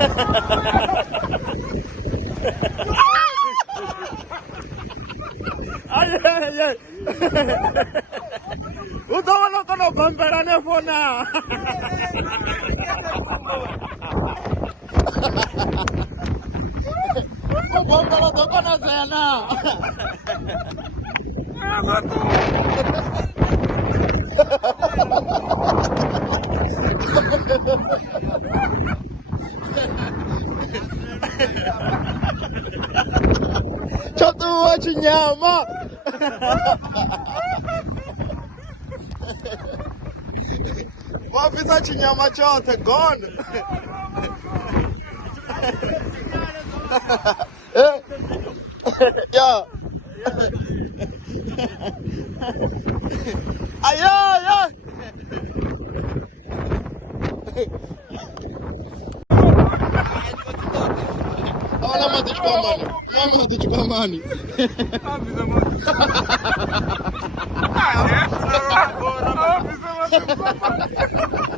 Ay. Utaona kana bambera ne fona. Bambera to kana sana. Chatu chinyama. Wapisa chinyama chote gone. Yeah. Aya. Olha a mãe de comando. Olha a mãe de comando. Ah, é?